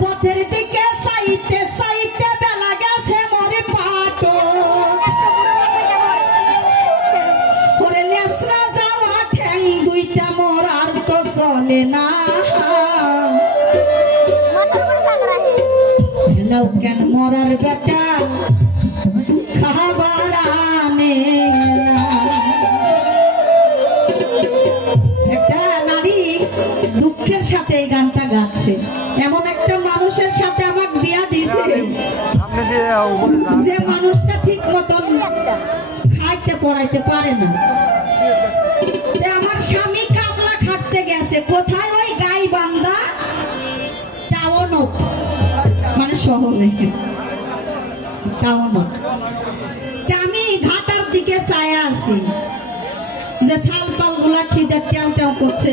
পথের দিকে চাইতে চাইতে বেলা গেছে মরে পাটো ওরে লেসরা যাওয়া ঠ্যাং দুইটা মোর আর তো চলে না হেলাও কেন মরার বেটা খাবার আনে না। একটা নারী দুঃখের সাথে এই গানটা গাচ্ছে। এমন একটা মানুষের সাথে আমাকে বিয়া দিয়েছে যে মানুষটা ঠিক মতন খাইতে পড়াইতে পারে না। আমার স্বামী কামলা খাটতে গেছে কোথায়? ওই গাইবান্ধা টাউনত, মানে শহরে টাউনত। আমি ঘাটার দিকে চায়া আছি যে শাল পাল গুলা খিদে ট্যাও ট্যাও করছে।